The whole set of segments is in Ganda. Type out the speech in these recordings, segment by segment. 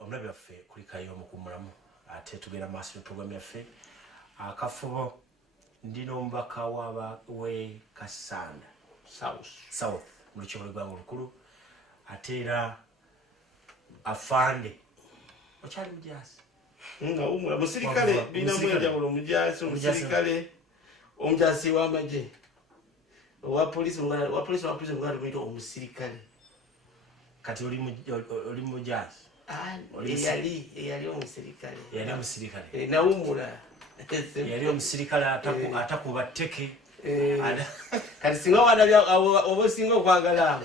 omulabe waffe kuli Kayomo ku mulamu ate tugenda maaso ne programu yaffe akafubo ndino omubaka we Kasanda South mu lukiiko lw'eggwanga olukulu ate era afande okyali mujaasi nga umula musirikale bina mwenjawulo mujaasi omusirikale omujaasi w'amagye wa polisi ngala tumuyita omusirikale kati oli mujaasi eyali omusirikale nawumula yali omusirikale atakuba tteke kati singa wadabya oba osinga okwagala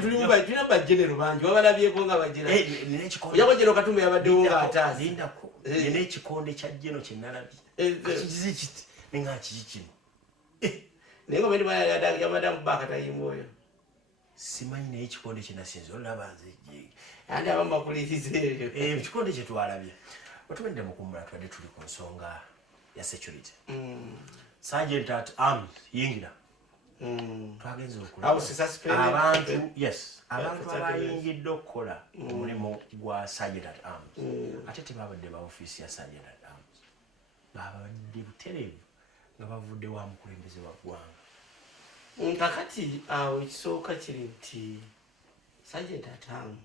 tulina bagenero bangi wabalabyeko nga bagenero jeno katumba yabaddewo nga ataazinako yena ekikonde kya jeno kyenalabye kikize kiti nenga kiki kino naye nga yamadamu bakatayimba oyo simanyi naye ekikonde kyenasinza olaba nze andi abamu bakuliriza ebyo ekikonde kyetwalabye otubadde mukumula twadde tuli ku nsonga ya security sergeant at arms yingira twagenze abantu abayingidde okukola omulimu gwa sergeant at arms ate tebabadde ba office ya sergeant at arms babadde butereevu nga bavudde wa mukulembeze wa ggwanga kakati awo ekisooka kiri nti sergeant at arms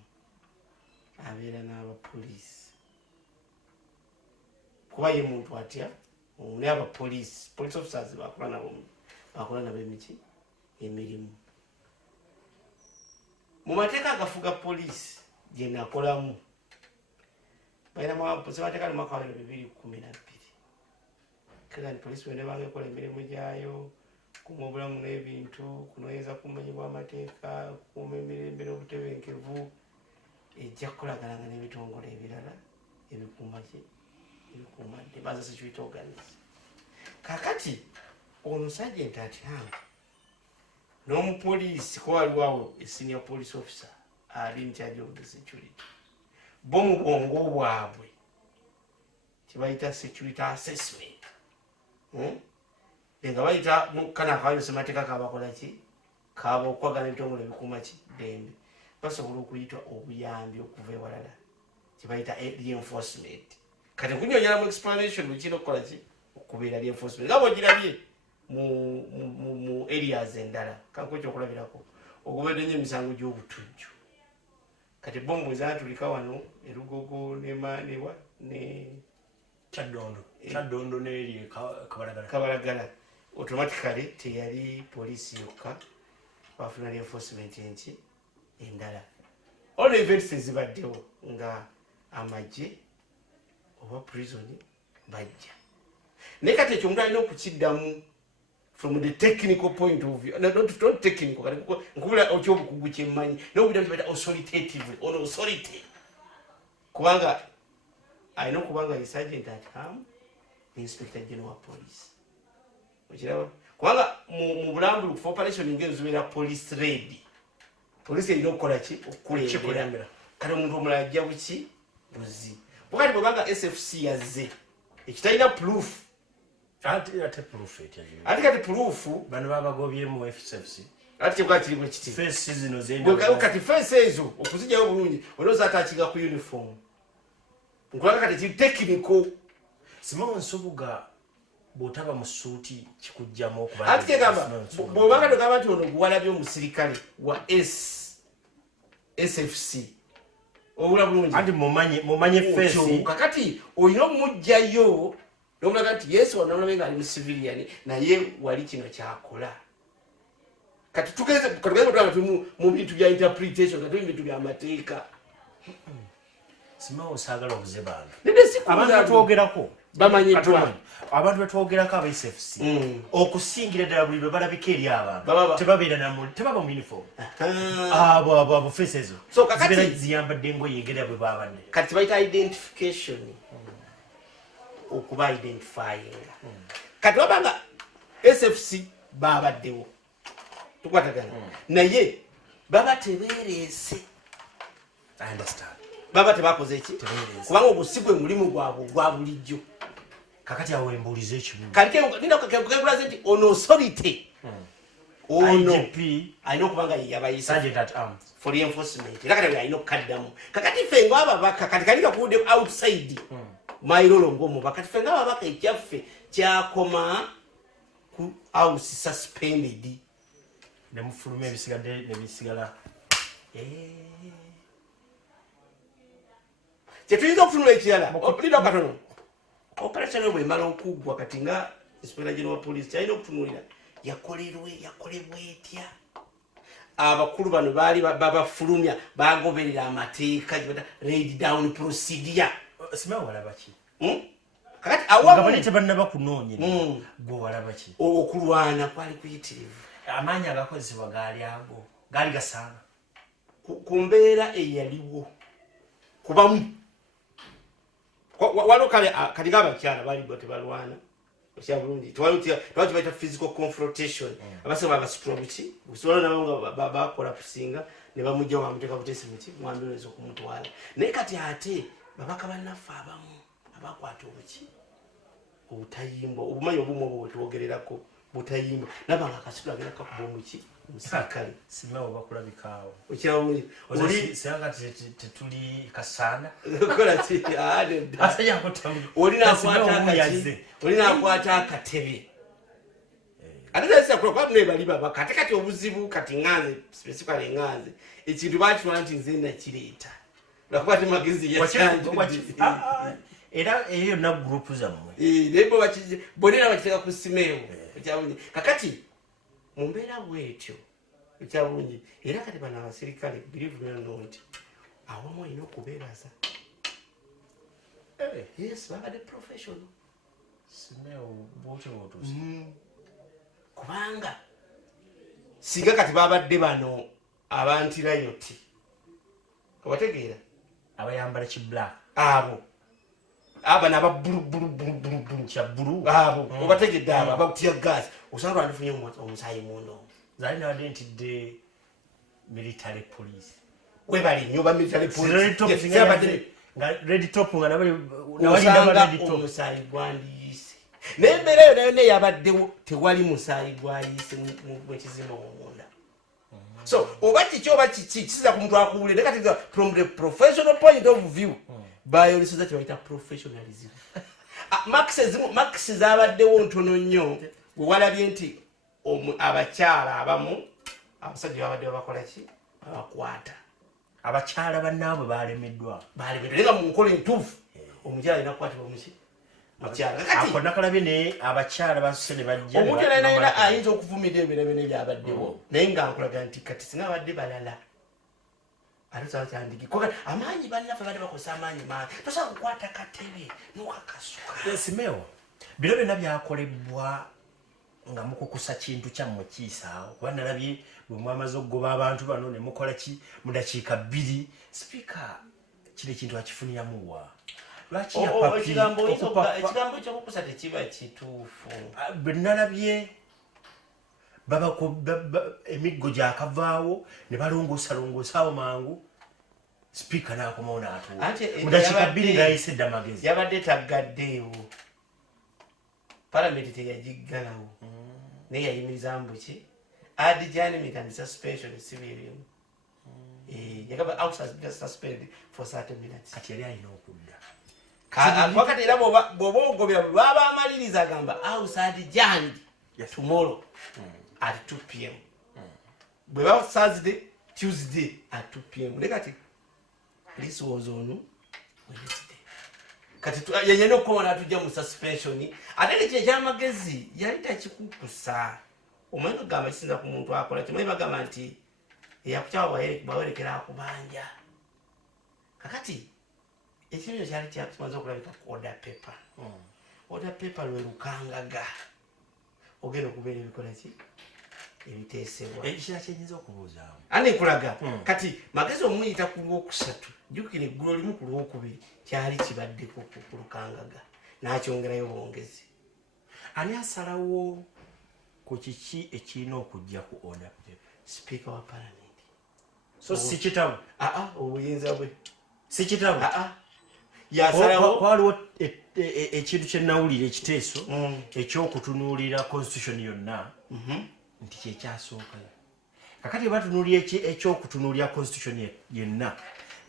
abeera n'abapoliisi kuba ye muntu atya ne abapoliisi police officers bakola nabo emirimu mu mateeka agafuga poliisi gye nakolamu sebateeka mu mwaka wa 2012 kega nti poliisi wena ebanga ekola emirimu gyayo kuuma obulamu n'ebintu kunoonyeza ku bumenyi bw'amateeka kuuma emirembe n'obutebenkevu ejja kukolagananga n'ebitongole ebirala ebikuumadde baza security organize kakati ono sergeant at arms n'omupoliisi ko waliwo senior police officer ali in charge of the security bo mu bwongo bwabwe kibayita security assessment nga bayita kana akawayo semateeka kabakola ki kaba okwagala ebitongole ebikuuma ki dembe basobola okuyitwa obuyambi okuva ewalala kibayita reinforcement kati nkunyonyala mu explanation bwekina okukola ki okubeera reinforcement nga bwogirabye mu areas endala kankweky okulabirako ogubadde nyo emisango gy'obutujju kati bombo ezatulika wano erugogo newa ne kyaddondo n'eri kabalagala automatically teyali poliisi yokka bafuna reinforcement enki endala all events ezibaddewo nga amagye oba prison bajja naye kati ekyo omuntu alina okukiddamu from the technical point of view not technical kati nkubula okyobukugu kyemmanyi nobuddamu kibata authoritatively ono authority kubanga alina okubanga ye sergeant at arms inspector general police okiraba kubanga mu bulambulukufu operation ngeri zibeera police raid police erina okukola ki okukulembera kati omuntu omulala ajja buki buzi bwakati bwebanga SFC yazze ekitalina proof ate kati proof bano babagobye mu FCFC ate kyebwa kiri bwe kiti face zino zenda kati face ezo okuzijjayo bulungi olowooza atakiga ku uniform nkulaga kati kiri technical simawo nsobuga bw'otaba mu suuti kikujjamu okuba ate kegamba bw'obanga togamba nti ono guwalabye omusirikale wa SFC obula bulungi anti mumanye face kakati olina omujjayo n'omulaga nti yesu wanamulabe nga ali mu civilian naye wali kino kyakola kati tugeze mu bintu bya interpretation kati bintu by'amateeka simawo saagala obuze bantu abantu batwogerako bamanyiddwa abantu batwogerako aba SFC okusingira ddala buli lwe balabika eri abantu tebaba mu uniform abo face ezo zibeera ziyambadde engoye engeri bwe babadde kati bayita identification okuba identifying kati wabanga SFC babaddewo tukwatagana naye baba tebeerese baba tebakoze eki kubanga ogusigwe mulimu gwabwe gwa bulijjo kakati awo embuuliza ekimu kati nina kakulaze nti ono authority ono IGP alina okuba nga yabayisa Sergeant at Arms for enforcement era kati alina okukaddamu kakati ffe ng'ababaka kati kalinga kuwudde outside mailolo ng'omubaka kati ffe ng'ababaka ekyaffe kyakoma ku house suspended ne mufuluma ebisigadde ne bisigala kyetuyinza okufunula ekirala lida katono operation bwemala okuggwa kati nga inspector general wa police kyalina okutunulira yakolebwa etya abakulu bano baali babafulumya bagoberera amateeka gibata laid down procedure simawe walaba ki kakati awamu bali tebannaba kunoonyera gwe walaba ki okulwana kwali kuyitirivu amaanyi agakozesebwa gaali ago gaali gasaana ku mbeera eyaliwo kubamu waliwo kati ng'abakyala baali tebalwana okya bulungi twakibaita physical confrontation abasaba abasitula buki busobola nabo nga bakola kusinga ne bamujja wamuteeka butesi muki mwambirezo okumutwala naye kati ate babaka bannaffe abamu abakwata obuki obutayimba obumanyi obumu obwo bwetwogererako butayimba naba nga akasitula agenda kakuba omuki omusirikale simawe bakulabikaawo okyabulungi oli sanga tetuli kasaana kola ki oli nakwata akatebe ate naisakulakwabali babaka ate kati obuzibu kati ŋanze specifically ŋanze ekintu bakimala nti nze nakireeta lwakuba te magezi era eyo yonna gurupu zammwe naye bonera bakiteeka ku simeewo ekyabulungi kakati mu mbeera bwetyo ekyabulungi era kati bano abasirikale believe me no nti awamu olina okubeeraza yes babadde professional simeewo bwotyo bwotuusa kubanga singa kati babadde bano abantirayoti obategeera abayambala ki black abo abana ababbulu kyabbulu abo obategedde abo abakutya gaasi osanga lwandifunye omusaayi mundo zaali nawadde ntidde military police webali nnyo ba military police nga red top nga osanga omusaayi gwandiyise naye embeera eyo nayo neyabaddewo tewali musaayi gwayise mwekizimba mumunda so oba kiki oba kiki kisiza ku muntu akuwulire naye kati from the professional point of view bayoleseza kyebayita professionalism max zabaddewo ntono nnyo gwe walabye nti abakyala abamu abasajja babadde babakola ki babakwata abakyala bannaabwe balemeddwa naye nga mu nkola entuufu omukyala alina kukwatibwa omuki ako nakalabye naye abakyala basuse ne bajja omuntu era ayinza okuvumirira ebibeera byona ebyabaddewo naye nga nkulaga nti kati singa abadde balala amaanyi bannaffe badde bakozesa amaanyi mangi tosobola kukwata katebe nokakasuka simeewo biro byonna byakolebwa nga mukukusa kintu kyammwe kiisaawo kuba nalabye bwe mwamaze okugoba abantu bano ne mukola ki mu dakiika 2 sipiika kiri ekintu akifuniramuwa lwaki ekigambo ekyokukusa tekiba kituufu bwe nalabye emiggo gyakavaawo ne balongoosalongoosawo mangu sipiika n'akomawo n'atuula mu dakiika 2 ng'ayise dda magezi yabadde tagaddeewo palamenti teyagiggalawo naye yayimiriza mbuki adjournment and suspension si birimu yagamba house has been suspended for 30 minutes kati yali alina okudda wakati era bw'oba ogobya bwaba amaliriza agamba house adjourned tomorrow at 2 p.m. bwe ba Thursday Tuesday at 2 p.m. naye kati this was on Wednesday kati yanyana okukola n'atujja mu suspension ate nekyo ekyamagezi yali takikukusa omanyi kugamba kisinza ku muntu akola kimanyi bagamba nti eyakukyawa bawerekera akubanja kakati ekintu kyali kimaze okulabika ku order paper order paper lwe lukangaga ogenda okubeera ebikola ki ebiteesebwa ekirala kyenyinza okubuuzaamu ani kulaga kati magezi omuyita ku lwokusatu jjukira eggulo limu ku lwokubiri kyali kibaddeko ku lukangaga n'akyongerayo bwongezi ani asalawo ku kiki ekirina okujja ku order paper sipiika wa palamenti so si kitabo obuyinza bwe si kitabo yasalawo kwaliwo ekintu kyenawulira ekiteeso ekyokutunuulira constitution yonna nti kyekyasookayo kakati batunuulya ekyokutunuulya constitution yenna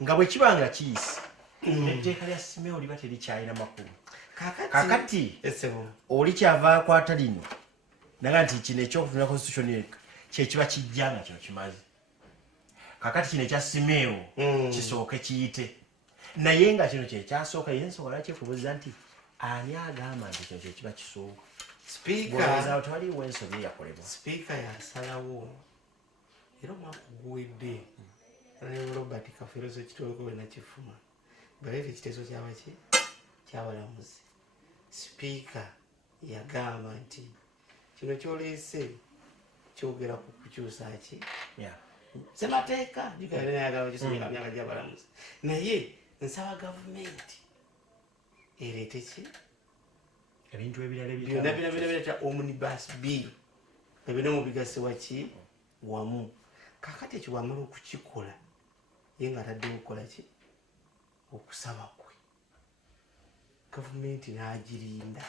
nga bwe kiba nga kiyise etteeka lya Simeon liba terikyalina makulu kakati oli kyava akwata lino naga nti kino ekyokutunuulya constitution kyekiba kijja nga kino kimaze kakati kino ekya Simeon kisooke kiyite naye nga kino kyekyasooka ye nsooka lwaki ekubuuza nti ani agamba nti kino kyekiba kisooka tewaliwo ensobi eyakolebwa sipiika yasalawo era omwaka oguwedde ne Robert Kafeerozo ekitoleko we nakifuma baleeta ekiteeso kyabaki kyabalamuzi sipiika yagamba nti kino kyoleese kyogera ku kukyusa ki semateeka gigayagamba kisomeka myaka gy'abalamuzi naye nsaba gavumenti ereete ki ebintu ebirala byonna omnibus bill ebina mu bigasewa ki wamu kakati ekyo wamala okukikola ye nga ataddewo okukola ki okusaba kwe gavumenti n'agirinda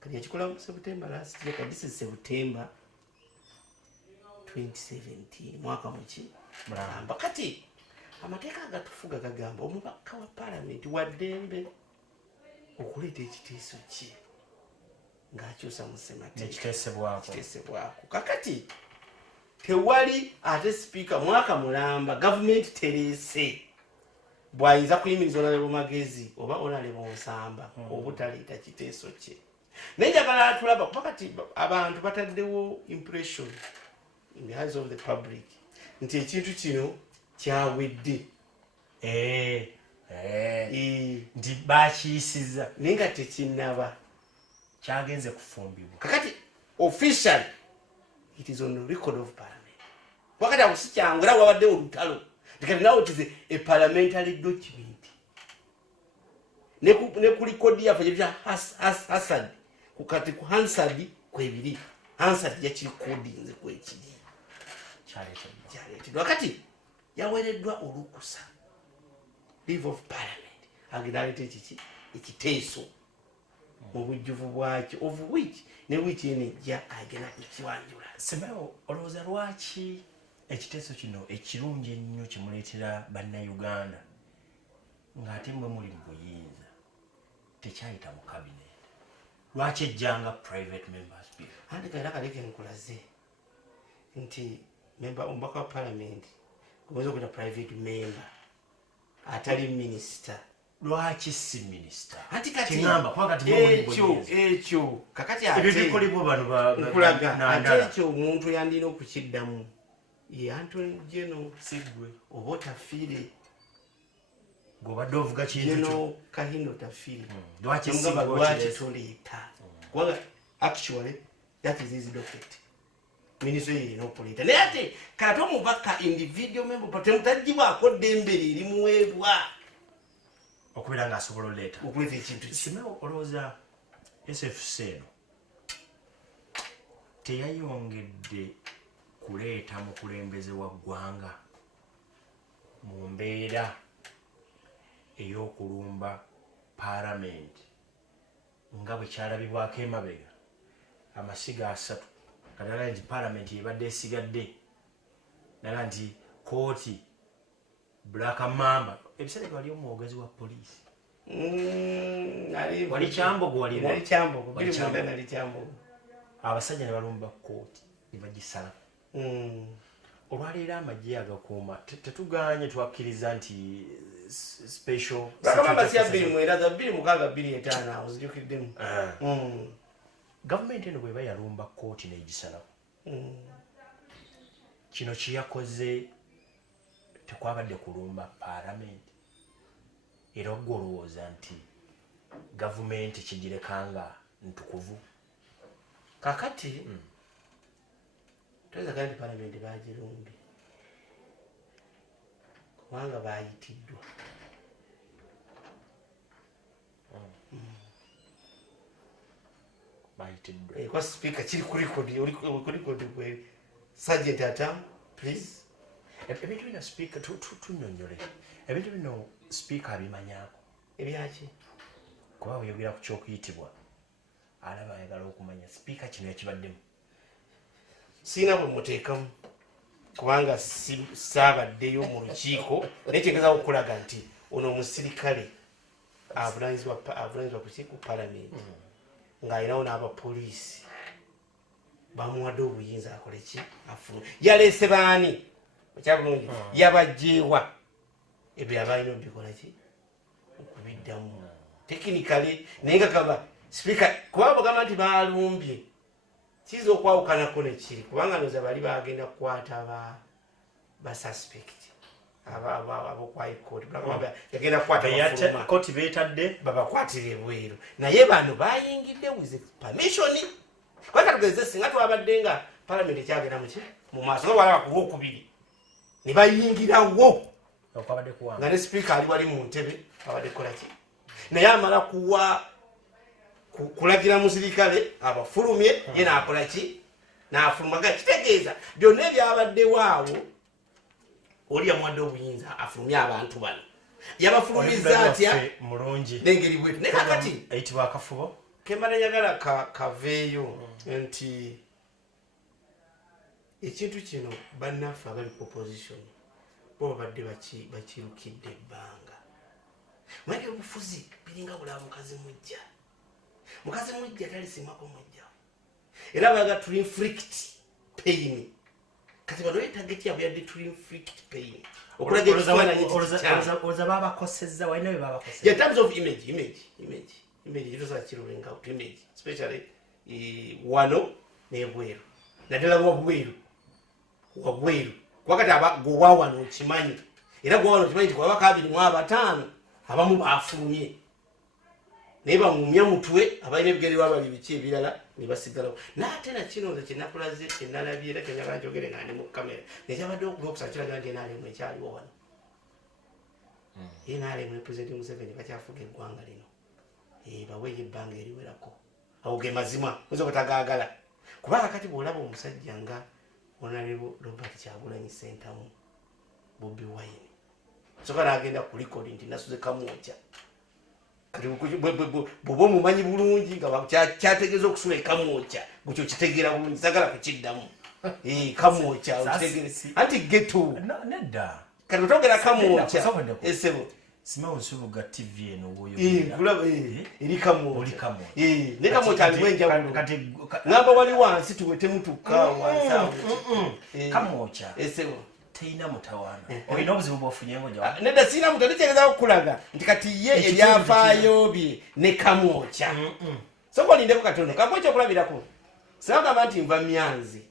kati yakikola mu September last year kati this is September 2017 mwaka muki mulamba kati amateeka agatufuga gagamba omubaka wa palamenti waddembe okuleeta ekiteeso kye ng'akyusa mu ssemateeka kiteesebwako kakati tewali ate sipiika mwaka mulamba gavumenti tereese bw'ayinza kuyimiriza onalebo magezi oba onalebo nsamba obutaleeta kiteeso kye naye njagala tulaba kuba kati abantu bataddewo impression in the eyes of the public nti ekintu kino kyawedde nti bakiyisiza naye nga tekinnaba kyagenze kufumbibwa kakati officially it is on the record of parliament wakati awo si kyangu era wabaddewo olutalo kati now it is a parliamentary document ne ku likodi yaffe gyebya Hansard kukati ku Hansard kwebiri Hansard yakirikodinze kwekiri kyaleetedwa wakati yaweereddwa olukusa leave of parliament agenda aleeta ekiteeso mu bujjuvu bwakyo of which ne wiiki eno ejja agenda kukiwanjula Simeon olowooza lwaki ekiteeso kino ekirungi ennyo kimuleetera bannayuganda ng'ate mwe muli mu buyinza tekyayita mu cabinet lwaki ejjanga private members bill anti kaera kaleke nkulaze nti omubaka wa parliament oyinza okuyita private member atali minister lwaki si minister anti kati kingamba kwakati ekyo kakati ebyo bikolebwa bano nkulaga ate ekyo omuntu yandina okukiddamu ye Anthony General sigwe oba otafiire gobadde ovuga kintu kyo Kahindo tafiire lwaki toleeta kubanga actually that is his docket minister ye n'okuleeta naye ate kati omubaka individual member temutagibwako ddembe lirimuweebwa okubeera ng'asobola oleeta ekintu Simeon olowooza SFC eno teyayongedde kuleeta mukulembeze wa ggwanga mu mbeera ey'okulumba palamenti nga bwe kyalabibwako emabega amasiga 3 kadala nti palamenti ebadde esigadde naga nti kooti Black Mamba ebiseera wali omwogezi wa poliisi wali Kyambogo abasajja ne balumba kooti ne bagisala olwaleero amagye agakuuma tetuganye twakkiriza nti special gavumenti eno bweba yalumba kooti negisalawo kino kiyakoze tekwabadde kulumba palamenti era ogwo olowooza nti gavumenti kigirekanga ntukuvu kakati toyinza nti palamenti bagirumbye kubanga bayitiddwa kwa sipiika kiri ku likodi kwe Sergeant Atam please ebintu bino sipiika tunyonyole ebintu bino sipiika abimanyako ebyaki kuba oyogera ku kyokuyitibwa alaba ayagala okumanya sipiika kino yakibaddemu siina bwe muteekamu kubanga saabaddeyo mu lukiiko naye kyegezaako okulaga nti ono omusirikale avunanyizibwa ku palamenti ng'alinawo n'abapoliisi bamuwadde obuyinza akoleki afulu yaleese baani okyabulungi yabajjeewa ebyo abalina obikolaki okubiddamu tekinikale naye nga kaba sipiika kubanga bagamba nti balumbye kiyinza okwawukanako nekiri kubanga noza bali bagenda kukwata basuspect abokwayikooti yagenda kukwata betadde babakwatira ebweru naye bano bayingidde with permission kwata tugeze singa twabadde nga palamenti ekyagenda mu maaso nga walaba ku lwokubiri ne bayingirawo nga ne sipiika ali wali mu ntebe abadde kukolaki naye amala kulagira musirikale abafulumye ye nakolaki nafulumaga kitegeeza byonna ebyabaddewo awo oli yamuwadde obuyinza afulumye abantu bano yabafulumiza atya nengeri bwetu naye kakati ayitibwa akafubo kemala njagala kaveeyo nti ekintu kino bannaffe abali ku opposition bo babadde bakirukidde ebbanga mwenge obufuzi biringa bulaba mukazi mujja talisimako mujja era baga to inflict pain kati bano yetageti yabwe yadde to inflict pain okulaga oza babakosezza walina bye babakosezza in terms of image itosa kirulenga out image especially wano nebweru naddala wabweru wakati gowawano okimanyi era gowawano okimanyi nti kwabaka 25 abamu bafulumye naye bamumya mutwe abalina ebigere wabali biki ebirala ne basigalawo naate nakino nze kyenakulaze kyenalabye era kyenagala njogere nga ndi mu kamera nekyabadde okulokusa kiraga nti enaalemu ekyaliwo wano enaalemu ne president Museveni bakyafuga eggwanga lino baweeyo ebbanga eriwerako awo ge mazima oyinza okutagaagala kubanga kati bw'olaba omusajja nga Honorable Robert Kyagulanyi Ssentamu Bobi Wine soka n'agenda ku likodi nti nasuze kamwokya kati bw'oba omumanyi bulungi nga kyategeeza okusula ekamwokya gukyo kitegeera bulungi sagala kukiddamu kamwokya anti geto nedda kati otogera kamwokya esebo Simao Nsubuga TV eno woyo eri kamwokya ne kamwokya aliwo enjawulo ngamba wali wansi tuwete mutuka wansi kamwokya esebo teina mutawana olina obuzibu bwofunyengo gya nedda siina muto nikyegeza okukulaga nti kati ye ebyafaayo bye ne kamwokya soka olindeko katono kamwokya okulabirako sinagamba nti nva Myanzi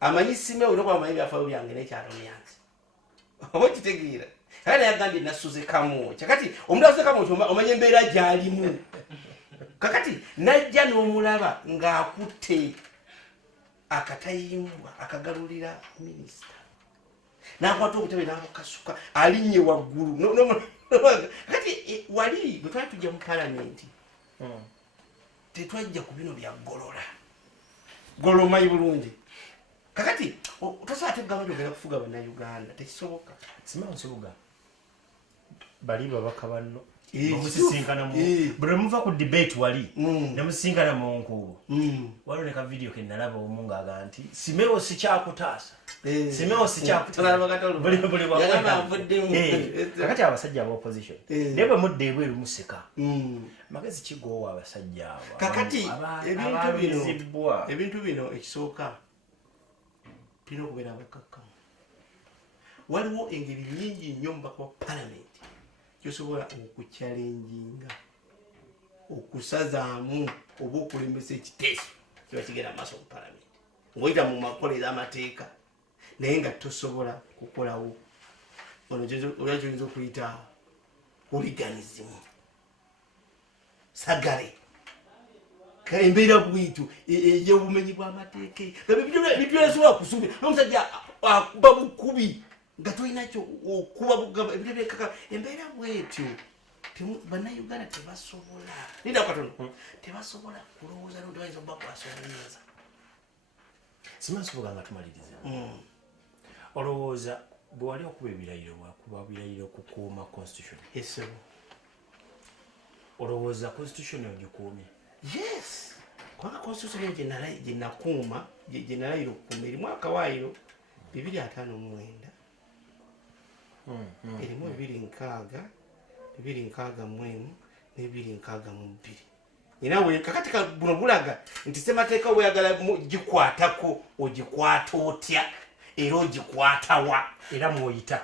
amanyi simewo olina okuba amanyi ebyafaayo byange nekyalo Myanzi oba okitegeera kale yagambye nasuze kamwokya kati omuntu asuze kamwokya omanye embeera gy'alimu kakati najja n'omulaba ng'akutte akatayimbwa akagalulira minisita nakwata obutebe n'abukasuka alinnye waggulu kati wali bwe twali tujja mu palamenti tetwajja ku bino bya golola omanyi bulungi kakati tosobola tegamba nti ogenda kufuga bannayuganda tekisoboka Simao Nsubuga bali babaka banno musisinkana bwe muva ku debate wali ne musisinkana mu nkuubo waliwo ne ka video ke nalaba omu ng'aga nti Simeo sikyakutaasa kakati abasajja aba opposition naye bwe mudde ebweru museka magezi kigoowa abasajja abo kakati ebintu bino ekisooka birina okubeera abakakkamu waliwo engeri nnyingi nnyo mubaka wa palamenti kyosobola okukyalenjinga okusazaamu oba okulemesa ekiteeso kiba kigenda maaso mu palamenti ng'oyita mu makolero amateeka naye nga tosobola kukolawo olwa kyoyinza okuyita oliganizimu sagale embeera bwitu ey'obumenyi bw'amateeka ebintu byasobola kusuubira n'omusajja akuba bukubi nga tolinakyo okuba bugamba ebintu byekaka embeera bwetyo bannayuganda tebasobola linda katono tebasobola kulowooza nti bayinza okuba kwasobonyeza Simao Nsubuga nga tumaliriza olowooza bwe wali okuba ebirayiro wakuba birayiro kukuuma constitution esebo olowooza constitution ogikuumye yes kubanga constitution gye nakuuma gye nalayira okukuuma erimu akawaayiro 259 erimu 260 261 ne 262 inawe kakati buno bulaga nti ssemateeka bweyagala gikwatako ogikwata otya era ogikwatawa era mwoyita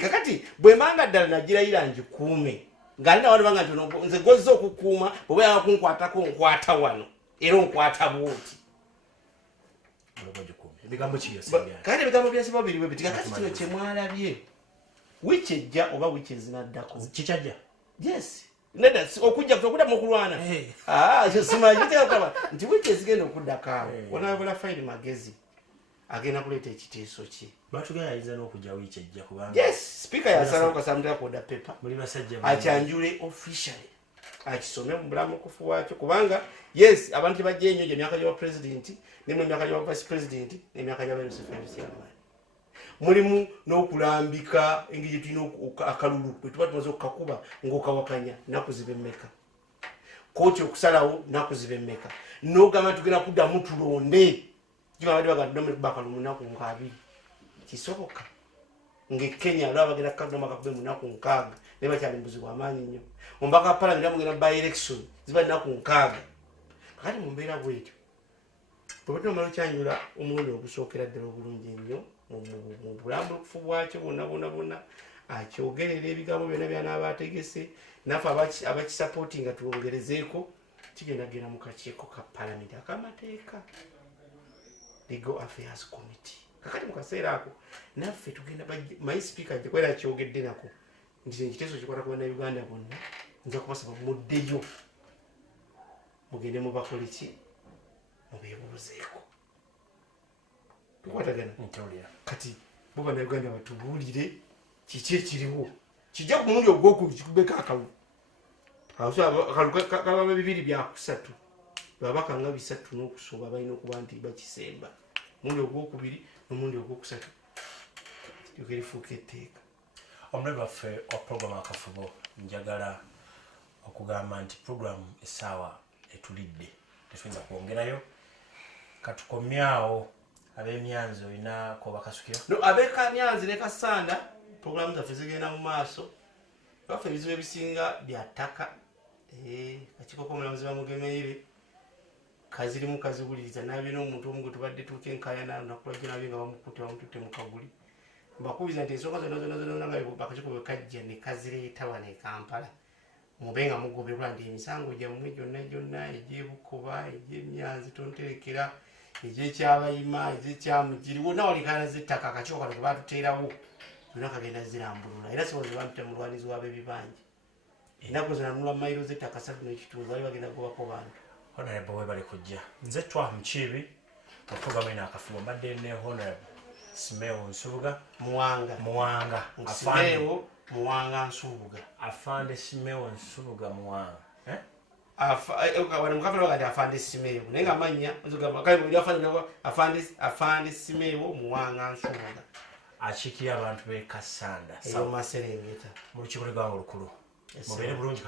kakati bwembanga ddala nagirayira ngikuume nga nina wano banga nti nze gozza okukuuma bwe bayagala kunkwatako nkwata wano era onkwata bwoti kakati ebigambo byasibwa biriwe biti kakati kino kyemwalabye wiki ejja oba wiki ezinaddako kikyajja yes neda okujja okuddamu okulwana simanyi nti wiki ezigenda okuddako awo onabula fayini magezi agenda kuleeta ekiteeso kye batugenda ayinza n'okujja wiki ejja kubanga yes speaker yasalawo kasamutera koda pepa muli basajja akyanjule officially akisome mu bulamu kufu wakyo kubanga yes abantu bajja ennyo gy'emyaka gy'owa president nemu emyaka gy'owa vice president n'emyaka gy'aba mcfmcman mulimu n'okulambika engeri tulina akalulu bwe tuba tumaze okukakuba ng'okawakanya nnaku ziba emmeka kooti okusalawo nnaku ziba emmeka n'ogamba tugenda kuddamu tulonde gibabadde bagaddamu munaku nkabiri kisoboka ng'ekenya lwa bagenda kukaddamu akakube munaku nkaaga naye bakyali mbuzi bw'amaanyi nnyo omubaka wa palamenti amugenda by election ziba nnaku nkaaga kakati mu mbeera bwetyo bwe batumala okyanyula omulundi ogusookera ddala obulungi ennyo mu bulambukufu bwakyo bonna akyogerera ebigambo byonna byanaaba ategese naffe abakisapooti nga twongerezeeko kigenda genda mu kakiiko ka palamenti akamateeka legal affairs committee kakati mu kaseera ako naffe tugenda mayi speaker gyekwera kyogedde nako nti ekiteeso kikwata ku bannayuganda bonna nja kubasaba muddeyo mugende mubakole ki mubeebuuzeeko tukwatagana kati bo bannayuganda batubuulire kiki ekiriwo kijja ku mulundi ogwokubiri kikubeko akalu kalaba 2 babaka nga 3 n'okusoba balina okuba nti bakisemba mulundi ogwokubiri n'omulundi ogwokusatu lyoko erifuuka etteeka omulabi waffe wa programu akafubo njagala okugamba nti programu essaawa etulidde tetuyinza kwongerayo katukomyawo ab'emyanzi olina koba kasukira ab'ekamyanzi ne kasanda programu zaffe zigenda mu maaso baffe ebizibu ebisinga bya ttaka akakiiko k'omulamuzi bamugemeire kazirimu kaziwuliriza nabye n'omuntu omu gwe tubadde tukenkayana lunaku lwajjo nabye nga bamukutte bamututte mu kaguli mbakubiza nti ensonga zonna nga akakiiko bwe kajja ne kazireeta wano e Kampala mube nga mugoberwa nti emisango gyammwe gyonna egy'ebukoba egy'emyanzi tonterekera egy'ekyabayima egy'ekyamugiri wonna walikana z'ettaka akakiiko kano ke batuteerawo zonna kagenda zirambulula era sibola ze bampita mulwanizi w'ab'ebibanja ennaku zonna nula mayiro z'ettaka 3.5 bali bagenda gobako bantu honorable webale kujja nze twa mukiibi okugambe n'akafubo mbadde ne honorable Simewo Nsubuga Muwanga Simewo Muwanga Nsubuga afande Simewo Nsubuga Muwanga wana mukafalo kati afande Simewo naye nga amanya nzogamba kale buli afande Simewo Muwanga Nsubuga akiikira abantu b'e Kasanda eyo Maserengeta mu lukiiko lw'eggwanga olukulu mubeere bulungi.